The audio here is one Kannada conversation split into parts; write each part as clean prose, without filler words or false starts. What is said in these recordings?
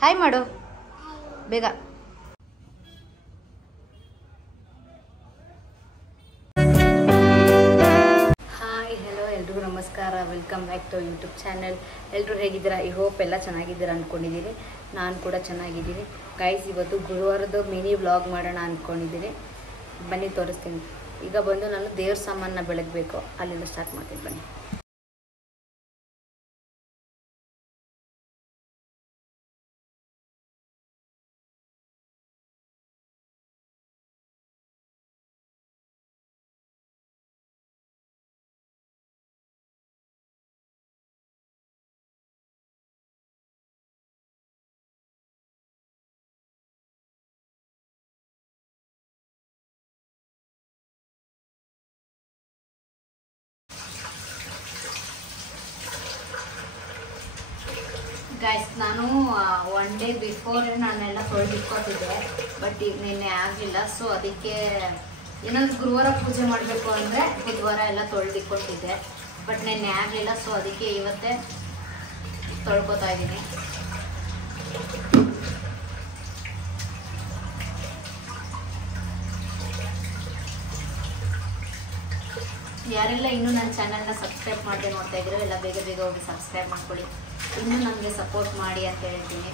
ಹಾಯ್ ಮಾಡು ಬೇಗ. ಹಾಯ್ ಹಲೋ ಎಲ್ರಿಗೂ ನಮಸ್ಕಾರ, welcome back to YouTube channel. ಎಲ್ಲರೂ ಹೇಗಿದ್ದೀರಾ? ಐ ಹೋಪ್ ಎಲ್ಲ ಚೆನ್ನಾಗಿದ್ದೀರಾ ಅಂದ್ಕೊಂಡಿದ್ದೀನಿ. ನಾನು ಕೂಡ ಚೆನ್ನಾಗಿದ್ದೀನಿ ಗೈಸ್. ಇವತ್ತು ಗುರುವಾರದ ಮಿನಿ ವ್ಲಾಗ್ ಮಾಡೋಣ ಅಂದ್ಕೊಂಡಿದ್ದೀನಿ. ಬನ್ನಿ ತೋರಿಸ್ತೀನಿ. ಈಗ ಬಂದು ನಾನು ದೇವ್ರ ಸಾಮಾನನ್ನ ಬೆಳಗಬೇಕು, ಅಲ್ಲಿಂದ ಸ್ಟಾರ್ಟ್ ಮಾಡ್ತೀನಿ ಬನ್ನಿ. ಗೈಸ್, ನಾನು ಒನ್ ಡೇ ಬಿಫೋರ್ ನಾನೆಲ್ಲ ತೊಳೆದಿಟ್ಕೊತಿದ್ದೆ, ಬಟ್ ಈಗ ನಿನ್ನೆ ಆಗಲಿಲ್ಲ. ಸೊ ಅದಕ್ಕೆ ಏನಾದ್ರು ಗುರುವಾರ ಪೂಜೆ ಮಾಡಬೇಕು ಅಂದರೆ ಬುಧವಾರ ಎಲ್ಲ ತೊಳೆದಿಟ್ಕೊತಿದ್ದೆ, ಬಟ್ ನಿನ್ನೆ ಆಗಲಿಲ್ಲ. ಸೊ ಅದಕ್ಕೆ ಇವತ್ತೇ ತೊಳ್ಕೊತಾ ಇದ್ದೀನಿ. ಯಾರೆಲ್ಲ ಇನ್ನೂ ನನ್ನ ಚಾನಲ್ನ ಸಬ್ಸ್ಕ್ರೈಬ್ ಮಾಡದೆ ನೋಡ್ತಾ ಇದ್ದೀರೋ ಎಲ್ಲ ಬೇಗ ಬೇಗ ಹೋಗಿ ಸಬ್ಸ್ಕ್ರೈಬ್ ಮಾಡ್ಕೊಳ್ಳಿ. ಇನ್ನೂ ನಮಗೆ ಸಪೋರ್ಟ್ ಮಾಡಿ ಅಂತ ಹೇಳ್ತೀನಿ.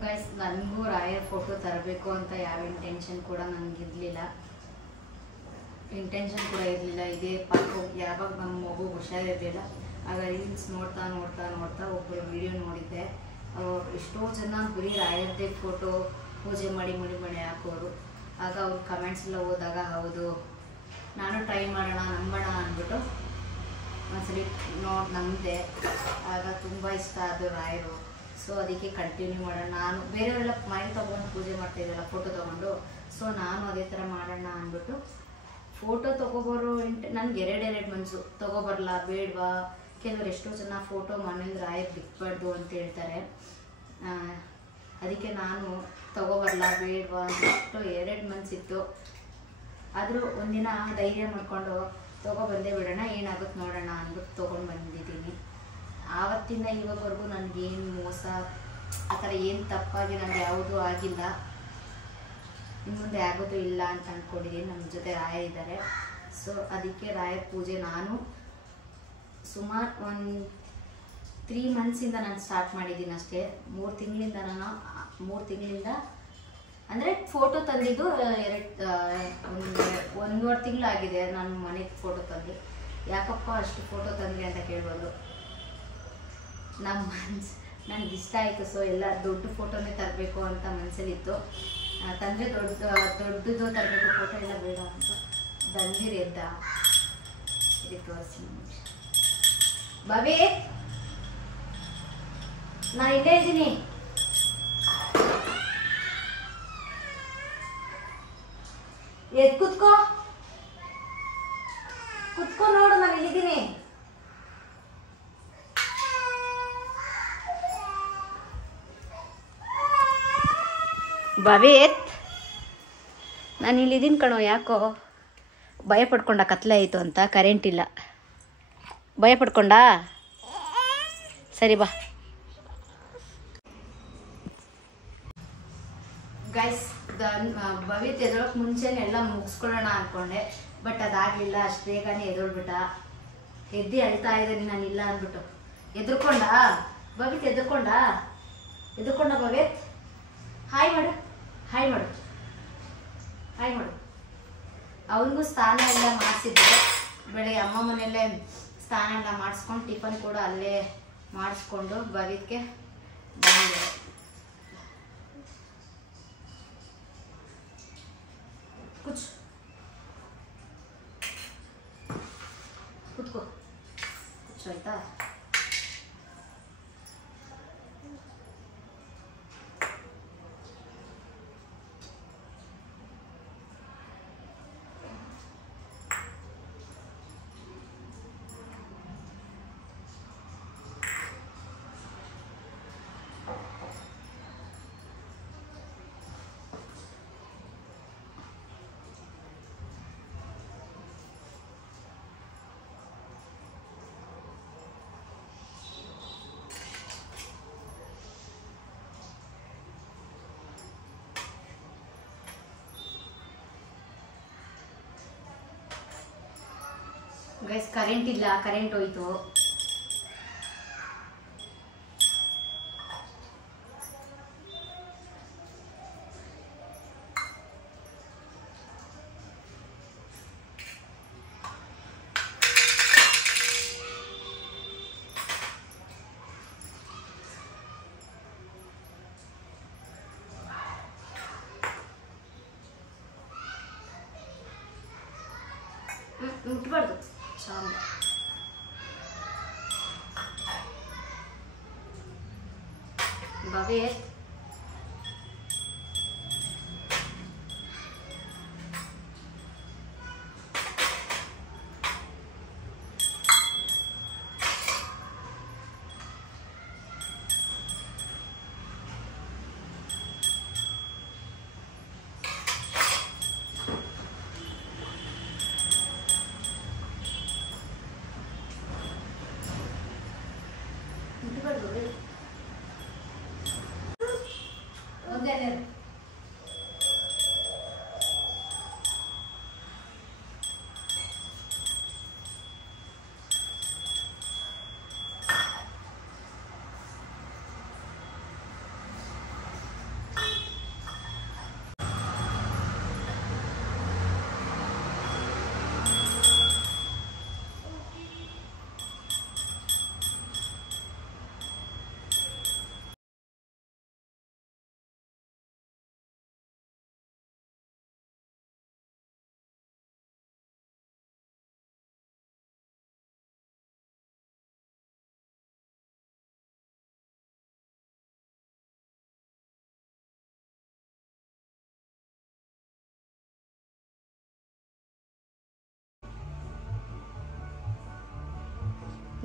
ಗೈಸ್, ನನಗೂ ರಾಯರ್ ಫೋಟೋ ತರಬೇಕು ಅಂತ ಯಾವ ಇಂಟೆನ್ಷನ್ ಕೂಡ ನನಗಿರಲಿಲ್ಲ. ಇದೇ ಪಾಪ ಯಾವಾಗ ನಮ್ಮ ಮಗು ಹುಷಾರಿರಲಿಲ್ಲ. ಆಗ ರೀಲ್ಸ್ ನೋಡ್ತಾ ನೋಡ್ತಾ ನೋಡ್ತಾ ಒಬ್ಬರು ವಿಡಿಯೋ ನೋಡಿದ್ದೆ. ಎಷ್ಟೋ ಜನ ಬರೀ ರಾಯರ್ದೇ ಫೋಟೋ ಪೂಜೆ ಮಾಡಿ ಮಾಡಿ ಮಾಡಿ ಹಾಕೋರು. ಆಗ ಅವ್ರ ಕಮೆಂಟ್ಸ್ ಎಲ್ಲ ಓದಾಗ ಹೌದು ನಾನು ಟ್ರೈ ಮಾಡೋಣ ನಂಬೋಣ ಅಂದ್ಬಿಟ್ಟು ಒಂದ್ಸಲಿ ನಂಬಿದೆ. ಆಗ ತುಂಬ ಇಷ್ಟ ಅದು ರಾಯರು. ಸೊ ಅದಕ್ಕೆ ಕಂಟಿನ್ಯೂ ಮಾಡೋಣ. ನಾನು ಬೇರೆಯವರೆಲ್ಲ ಮೈಲ್ ತೊಗೊಂಡು ಪೂಜೆ ಮಾಡ್ತಾಯಿದ್ದಲ್ಲ ಫೋಟೋ ತೊಗೊಂಡು, ಸೊ ನಾನು ಅದೇ ಥರ ಮಾಡೋಣ ಅಂದ್ಬಿಟ್ಟು ಫೋಟೋ ತೊಗೊಬರೋ ನನಗೆ ಎರಡು ಮನಸ್ಸು, ತೊಗೊಬರಲ್ಲ ಬೇಡವಾ. ಕೆಲವರು ಎಷ್ಟೋ ಜನ ಫೋಟೋ ಮನೇಲಿ ರಾಯರ್ ಬಿಟ್ಬಾರ್ದು ಅಂತ ಹೇಳ್ತಾರೆ. ಅದಕ್ಕೆ ನಾನು ತೊಗೊಬರಲ್ಲ ಬೇಡವಾ ಅಂದ್ಬಿಟ್ಟು ಎರಡು ಮನಸ್ಸಿತ್ತು. ಆದರೂ ಒಂದಿನ ಧೈರ್ಯ ಮಾಡಿಕೊಂಡು ತೊಗೊಬಂದೇ ಬಿಡೋಣ, ಏನಾಗುತ್ತೆ ನೋಡೋಣ ಅಂದ್ಬಿಟ್ಟು ತೊಗೊಂಡು ಬಂದಿದ್ದೀನಿ. ಆವತ್ತಿಂದ ಇವಾಗವರೆಗೂ ನನಗೇನು ಮೋಸ ಆ ಥರ ಏನು ತಪ್ಪಾಗಿ ನನಗೆ ಯಾವುದೂ ಆಗಿಲ್ಲ. ಇನ್ನು ಮುಂದೆ ಆಗೋದು ಇಲ್ಲ ಅಂತ ಅಂದ್ಕೊಂಡಿದ್ದೀನಿ. ನಮ್ಮ ಜೊತೆ ರಾಯ ಇದ್ದಾರೆ. ಸೊ ಅದಕ್ಕೆ ರಾಯ ಪೂಜೆ ನಾನು ಸುಮಾರು 3 ಮಂತ್ಸಿಂದ ನಾನು ಸ್ಟಾರ್ಟ್ ಮಾಡಿದ್ದೀನಿ ಅಷ್ಟೇ. 3 ತಿಂಗಳಿಂದ ಅಂದರೆ ಫೋಟೋ ತಂದಿದ್ದು 1.5 ತಿಂಗಳಾಗಿದೆ ನಾನು ಮನೆಗೆ ಫೋಟೋ ತಂದು. ಯಾಕಪ್ಪ ಅಷ್ಟು ಫೋಟೋ ತಂದ್ರಿ ಅಂತ ಕೇಳ್ಬೋದು. ನನಗೆ ಇಷ್ಟ ಆಯಿತು. ಸೊ ಎಲ್ಲ ದೊಡ್ಡ ಫೋಟೋನೇ ತರಬೇಕು ಅಂತ ಮನಸ್ಸಲ್ಲಿತ್ತು. ತಂದರೆ ದೊಡ್ಡದು ತರಬೇಕು, ಫೋಟೋ ಎಲ್ಲ ಬೇಡ ಅಂತ ಬಂದಿರಿ ಎದ್ದ. ಇದಕ್ಕೆ ತೋರಿಸ್ತೀನಿ ಬಾಬಿ, ನಾನು ಇಲ್ಲೇ ಇದ್ದೀನಿ. ಕುತ್ಕೋ ನೋಡು, ನಾನು ಇಲ್ಲಿದ್ದೀನಿ. ಬಾಬಿ ನಾನು ಇಲ್ಲಿದ್ದೀನಿ ಕಣೋ. ಯಾಕೋ ಭಯ ಪಡ್ಕೊಂಡ? ಕತ್ಲೆ ಆಯಿತು ಅಂತ, ಕರೆಂಟ್ ಇಲ್ಲ. ಭಯ ಪಡ್ಕೊಂಡ? ಸರಿ ಬಾ. ಗೈಸ್, ಭವಿತ್ ಎದೊಳಕ್ಕೆ ಮುಂಚೆನೇ ಎಲ್ಲ ಮುಗಿಸ್ಕೊಳ್ಳೋಣ ಅಂದ್ಕೊಂಡೆ, ಬಟ್ ಅದಾಗಲಿಲ್ಲ. ಅಷ್ಟು ಬೇಗನೆ ಎದೊಳ್ಬಿಟ್ಟ. ಎದ್ದು ಅಳ್ತಾ ಇದ್ದೀನಿ ನಾನಿಲ್ಲ ಅಂದ್ಬಿಟ್ಟು. ಎದ್ರುಕೊಂಡ ಭವಿತ್? ಎದ್ರುಕೊಂಡ ಭವಿತ್? ಹಾಯ್ ಮಾಡು. ಅವನಿಗೂ ಸ್ನಾನ ಎಲ್ಲ ಮಾಡಿಸಿದ್ದೆ ಬೆಳಗ್ಗೆ. ಅಮ್ಮ ಮನೆಯಲ್ಲೇ ಸ್ನಾನ ಎಲ್ಲ ಮಾಡಿಸ್ಕೊಂಡು ಟಿಫನ್ ಕೂಡ ಅಲ್ಲೇ ಮಾಡಿಸ್ಕೊಂಡು ಭವಿತ್ಗೆ ಬಂದೆ. ಕೂತ್ಕೋ ಆಯ್ತಾ? ಗೈಸ್, ಕರೆಂಟ್ ಇಲ್ಲ, ಕರೆಂಟ್ ಹೋಯ್ತು. ಮುಟ್ಬಾರ್ದು ಸಾಂಬ. ಬಾಬಿ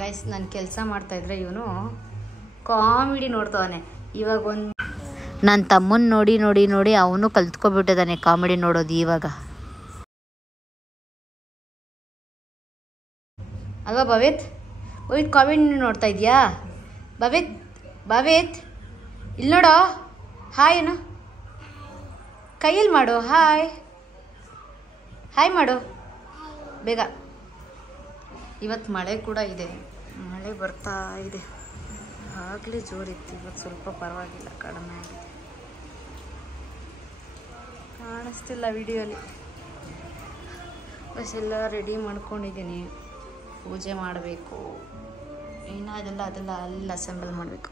ಗೈಸ್, ನಾನು ಕೆಲಸ ಮಾಡ್ತಾಯಿದ್ರೆ ಇವನು ಕಾಮಿಡಿ ನೋಡ್ತವನೆ. ಇವಾಗ ನನ್ನ ತಮ್ಮನ ನೋಡಿ ಅವನು ಕಲ್ತ್ಕೊಬಿಟ್ಟಿದ್ದಾನೆ ಕಾಮಿಡಿ ನೋಡೋದು ಇವಾಗ. ಅಲ್ವಾ ಭವಿತ್? ಕಾಮಿಡಿ ನೋಡ್ತಾ ಇದೆಯಾ ಭವಿತ್? ಇಲ್ಲಿ ನೋಡೋ, ಹಾಯ್ ಏನು ಕೈಯಲ್ಲಿ ಮಾಡು. ಹಾಯ್ ಮಾಡು ಬೇಗ. ಇವತ್ತು ಮಳೆ ಕೂಡ ಇದೆ, ಮಳೆ ಬರ್ತಾ ಇದೆ. ಆಗಲೇ ಜೋರಿತ್ತು, ಇವತ್ತು ಸ್ವಲ್ಪ ಪರವಾಗಿಲ್ಲ, ಕಡಿಮೆ ಆಗಿದೆ. ಕಾಣಿಸ್ತಿಲ್ಲ ವಿಡಿಯೋಲಿ. ಬಸ್ ಎಲ್ಲ ರೆಡಿ ಮಾಡ್ಕೊಂಡಿದ್ದೀನಿ, ಪೂಜೆ ಮಾಡಬೇಕು. ಇನ್ನು ಅದೆಲ್ಲ ಅಲ್ಲಿ ಅಸೆಂಬಲ್ ಮಾಡಬೇಕು.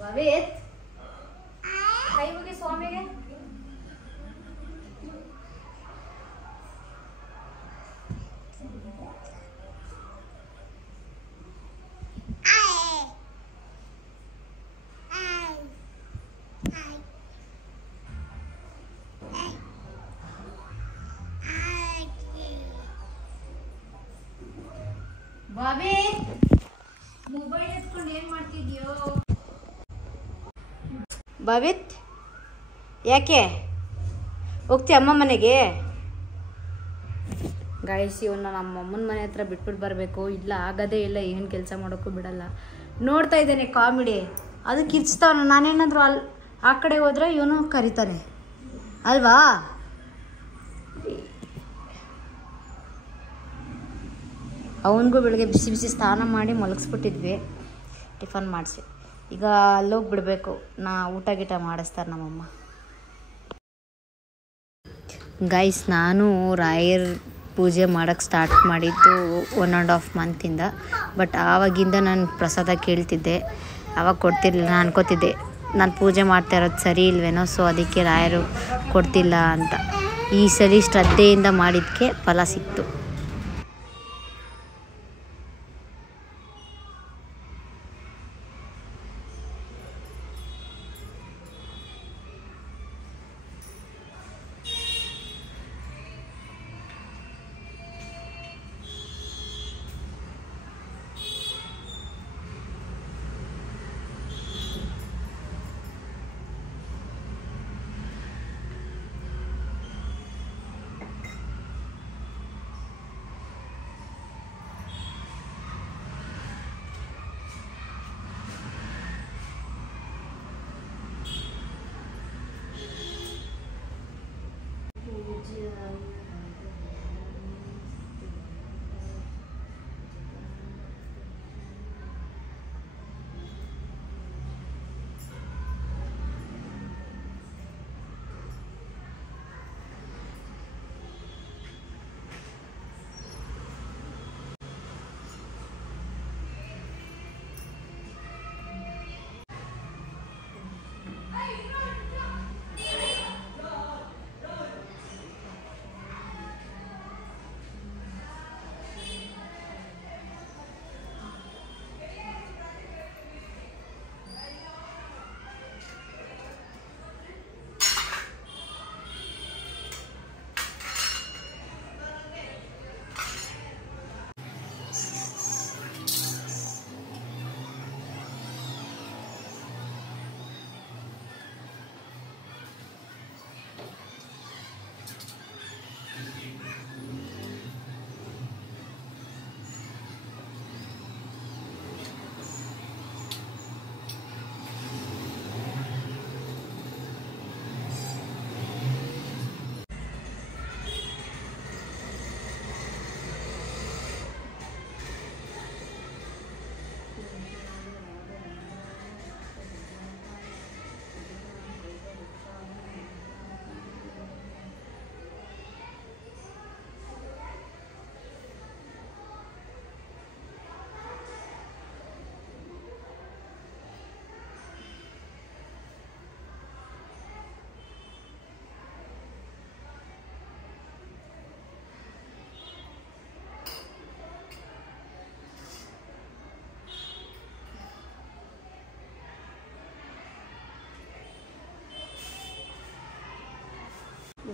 ಭವೇತ್ ಕೈ ಮುಗಿ ಸ್ವಾಮಿಗೆ. ಭವೇತ್ ಮೊಬೈಲ್ ಎತ್ಕೊಂಡು ಏನ್ ಮಾಡ್ತಿದ್ಯೋ? ಭವಿತ್ ಯಾಕೆ ಹೋಗ್ತಿ ಅಮ್ಮ ಮನೆಗೆ? ಗಾಯಿಸಿ ಇವನ್ನ ನಮ್ಮ ಅಮ್ಮನ ಮನೆ ಹತ್ರ ಬಿಟ್ಬಿಟ್ಟು ಬರಬೇಕು. ಇಲ್ಲ ಆಗೋದೇ ಇಲ್ಲ, ಏನು ಕೆಲಸ ಮಾಡೋಕ್ಕೂ ಬಿಡಲ್ಲ. ನೋಡ್ತಾ ಇದ್ದೇನೆ ಕಾಮಿಡಿ, ಅದು ಕಿರ್ಚ್ತಾವನು. ನಾನೇನಾದರೂ ಆ ಕಡೆ ಹೋದರೆ ಇವನು ಕರಿತಾನೆ ಅಲ್ವಾ? ಅವನಿಗೂ ಬೆಳಗ್ಗೆ ಬಿಸಿ ಬಿಸಿ ಸ್ನಾನ ಮಾಡಿ ಮಲಗಿಸ್ಬಿಟ್ಟಿದ್ವಿ, ಟಿಫನ್ ಮಾಡಿಸಿ. ಈಗ ಅಲ್ಲೋಗಿ ಬಿಡಬೇಕು, ಊಟ ಗೀಟ ಮಾಡಿಸ್ತಾರೆ ನಮ್ಮಮ್ಮ. ಗೈಸ್, ನಾನು ರಾಯರ್ ಪೂಜೆ ಮಾಡೋಕ್ಕೆ ಸ್ಟಾರ್ಟ್ ಮಾಡಿದ್ದು 1.5 ಮಂತಿಂದ. ಬಟ್ ಆವಾಗಿಂದ ನಾನು ಪ್ರಸಾದ ಕೇಳ್ತಿದ್ದೆ, ಆವಾಗ ಕೊಡ್ತಿರ್ಲಿಲ್ಲ. ನಾನು ಅನ್ಕೋತಿದ್ದೆ ನಾನು ಪೂಜೆ ಮಾಡ್ತಾ ಇರೋದು ಸರಿ ಇಲ್ವೇನೋ, ಸೊ ಅದಕ್ಕೆ ರಾಯರು ಕೊಡ್ತಿಲ್ಲ ಅಂತ. ಈ ಸರಿ ಶ್ರದ್ಧೆಯಿಂದ ಮಾಡಿದ್ದಕ್ಕೆ ಫಲ ಸಿಕ್ತು.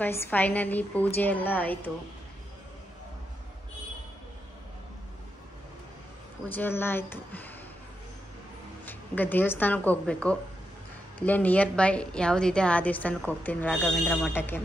ಗೈಸ್ ಫೈನಲಿ ಪೂಜೆ ಎಲ್ಲ ಆಯಿತು. ಈಗ ದೇವಸ್ಥಾನಕ್ಕೆ ಹೋಗಬೇಕು. ಇಲ್ಲೇ ನಿಯರ್ ಬೈ ಯಾವುದಿದೆ ಆ ದೇವಸ್ಥಾನಕ್ಕೆ ಹೋಗ್ತೀನಿ, ರಾಘವೇಂದ್ರ ಮಠಕ್ಕೆ.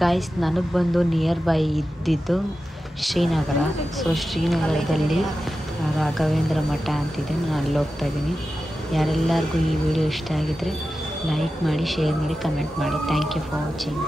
ಗೈಸ್ ನನಗೆ ಬಂದು ನಿಯರ್ ಬೈ ಇದ್ದಿದ್ದು ಶ್ರೀನಗರ. ಸೊ ಶ್ರೀನಗರದಲ್ಲಿ ರಾಘವೇಂದ್ರ ಮಠ ಅಂತಿದೆ, ನಾನು ಅಲ್ಲಿ ಹೋಗ್ತಾ ಇದ್ದೀನಿ. ಯಾರೆಲ್ಲರಿಗೂ ಈ ವಿಡಿಯೋ ಇಷ್ಟ ಆಗಿದ್ರೆ ಲೈಕ್ ಮಾಡಿ, ಶೇರ್ ಮಾಡಿ, ಕಮೆಂಟ್ ಮಾಡಿ. Thank you for watching.